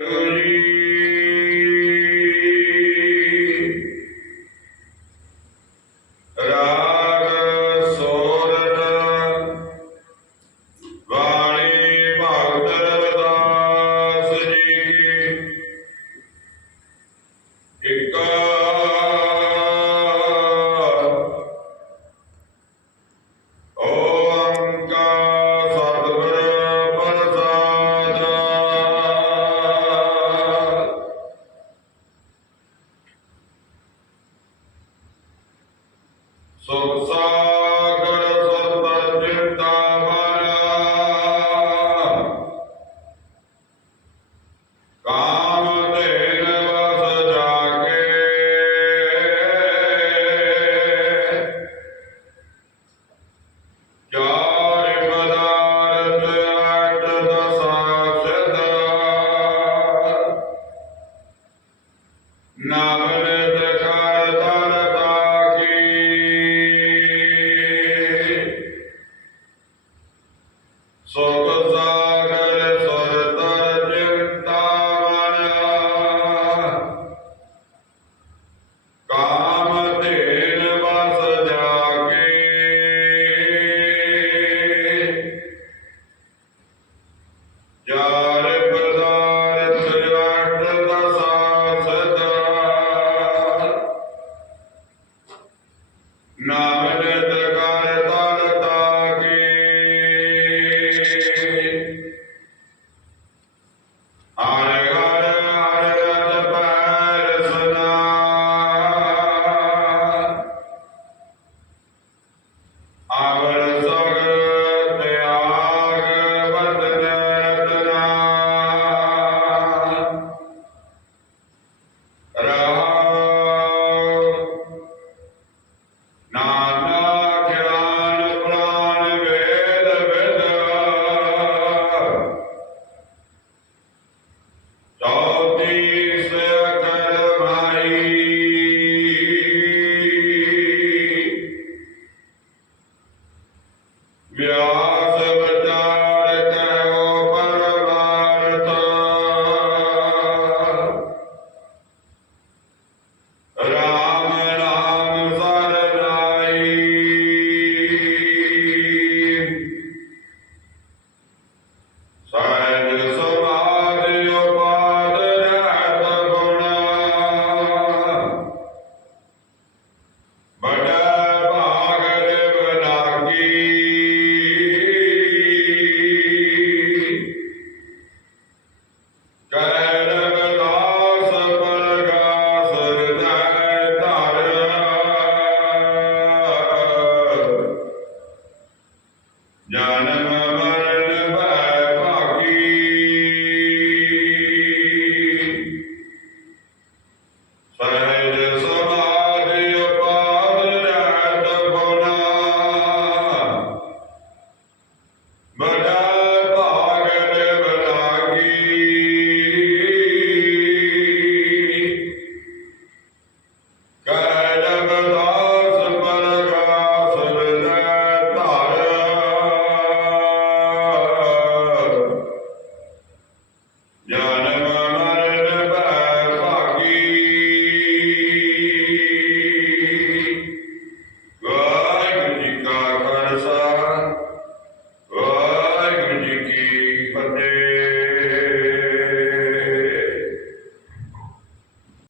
Early. ਸੁਖ ਸਾਗਰ ਸਤਿ ਚਿੰਤਾ ਮਾਰਾ। ਕਾਮ ਧੇਨ ਵਸ ਜਾਕੇ ਚਾਰਿ ਪਦਾਰਥ ਅਠ ਦਸਾ ਸਦਾ ਨਵ 呀。ਜਨਮ ਮਰਨ ਭੈ ਭਾਗੀ। ਸਰ